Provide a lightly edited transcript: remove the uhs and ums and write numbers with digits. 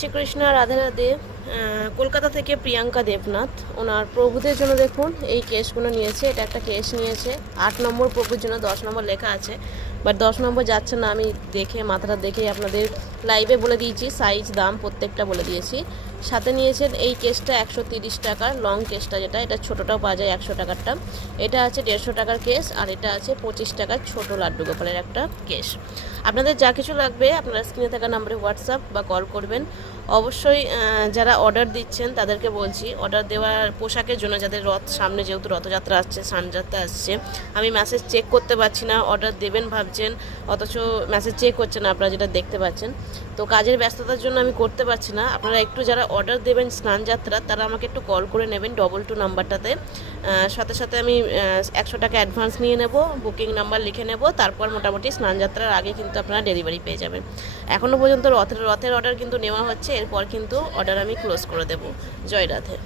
শ্রীকৃষ্ণ রাধে রাধে। কলকাতা থেকে প্রিয়াঙ্কা দেবনাথ ওনার প্রভুদের জন্য দেখুন এই কেসগুলো নিয়েছে। এটা একটা কেস নিয়েছে 8 নম্বর প্রভুর জন্য, 10 নম্বর লেখা আছে, বাট 10 নম্বর যাচ্ছে না। আমি দেখে মাথাটা দেখেই আপনাদের লাইভে বলে দিয়েছি, সাইজ দাম প্রত্যেকটা বলে দিয়েছি। সাথে নিয়েছেন এই কেসটা 130 টাকার, লং কেসটা যেটা, এটা ছোটোটাও পাওয়া যায় 100 টাকারটা। এটা আছে 150 টাকার কেস, আর এটা আছে 25 টাকার ছোটো লাড্ডু গোপালের একটা কেস। আপনাদের যা কিছু লাগবে আপনারা স্ক্রিনে থাকা নাম্বারে হোয়াটসঅ্যাপ বা কল করবেন। অবশ্যই যারা অর্ডার দিচ্ছেন তাদেরকে বলছি, অর্ডার দেওয়ার পোশাকের জন্য, যাদের রথ সামনে, যেহেতু রথযাত্রা আসছে, স্নানযাত্রা আসছে, আমি মেসেজ চেক করতে পারছি না, অর্ডার দেবেন ভাবছেন, অথচ মেসেজ চেক করছেন আপনারা, যেটা দেখতে পাচ্ছেন। তো কাজের ব্যস্ততার জন্য আমি করতে পারছি না। আপনারা একটু যারা অর্ডার দেবেন স্নানযাত্রা, তারা আমাকে একটু কল করে নেবেন 22 নাম্বারটাতে। সাথে সাথে আমি 100 টাকা অ্যাডভান্স নিয়ে নেব, বুকিং নাম্বার লিখে নেব, তারপর মোটামুটি স্নানযাত্রার আগে কিন্তু আপনারা ডেলিভারি পেয়ে যাবেন। এখনও পর্যন্ত রথের অর্ডার কিন্তু নেওয়া হচ্ছে, এরপর কিন্তু অর্ডার আমি ক্লোজ করে দেব। জয় রাধে।